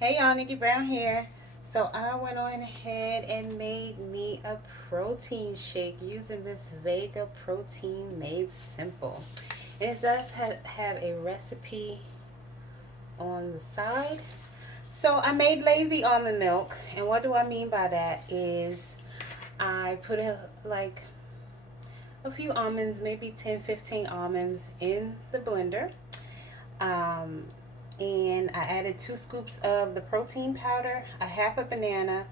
Hey y'all, Nickie Brown here. So I went on ahead and made me a protein shake using this Vega Protein made simple. And it does have a recipe on the side. So I made lazy almond milk, and what do I mean by that is I put like a few almonds, maybe 10, 15 almonds in the blender. Um, and I added 2 scoops of the protein powder, a half a banana.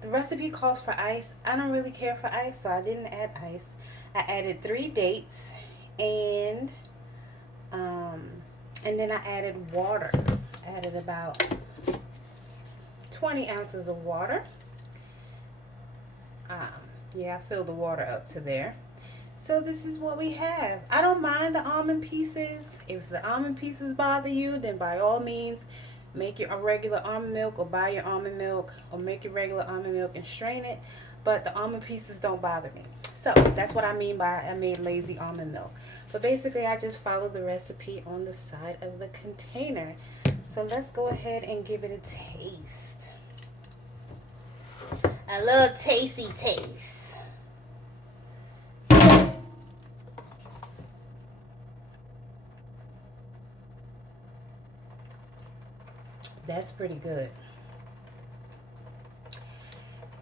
The recipe calls for ice. I don't really care for ice, so I didn't add ice. I added 3 dates, and um, and then I added water. I added about 20 ounces of water. Um, yeah, I filled the water up to there. So this is what we have. I don't mind the almond pieces. If the almond pieces bother you, then by all means, make your regular almond milk or buy your almond milk or make your regular almond milk and strain it. But the almond pieces don't bother me. So that's what I mean by I made lazy almond milk. But basically I just followed the recipe on the side of the container. So let's go ahead and give it a taste. A little tasty taste. That's pretty good.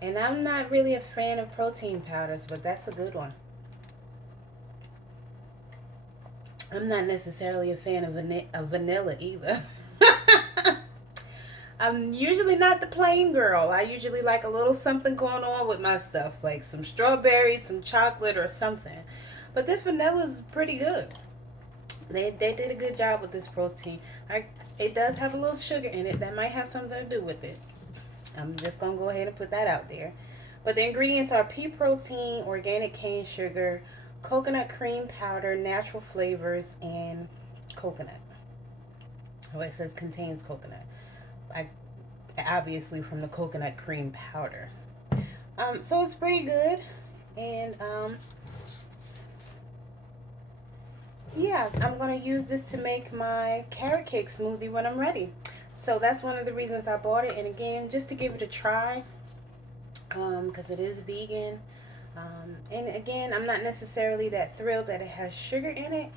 And I'm not really a fan of protein powders, but that's a good one. I'm not necessarily a fan of vanilla either. I'm usually not the plain girl. I usually like a little something going on with my stuff, like some strawberries, some chocolate, or something. But this vanilla is pretty good. They did a good job with this protein. It does have a little sugar in it. That might have something to do with it. I'm just going to go ahead and put that out there. But the ingredients are pea protein, organic cane sugar, coconut cream powder, natural flavors, and coconut. Oh, it says contains coconut. I obviously from the coconut cream powder. So it's pretty good. And yeah, I'm going to use this to make my carrot cake smoothie when I'm ready. So that's one of the reasons I bought it. And again, just to give it a try, because it is vegan. And again, I'm not necessarily that thrilled that it has sugar in it.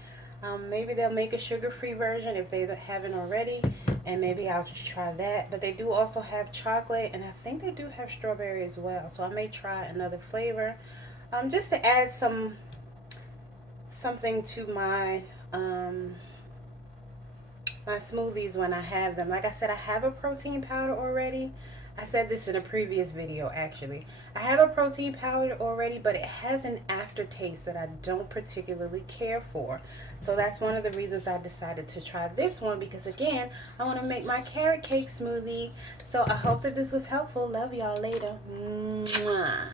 Maybe they'll make a sugar-free version if they haven't already, and maybe I'll just try that. But they do also have chocolate, and I think they do have strawberry as well. So I may try another flavor, just to add something to my smoothies when I have them. Like I said, I have a protein powder already. I said this in a previous video actually. I have a protein powder already, but it has an aftertaste that I don't particularly care for. So that's one of the reasons I decided to try this one, because again, I want to make my carrot cake smoothie. So I hope that this was helpful. Love y'all later. Mwah.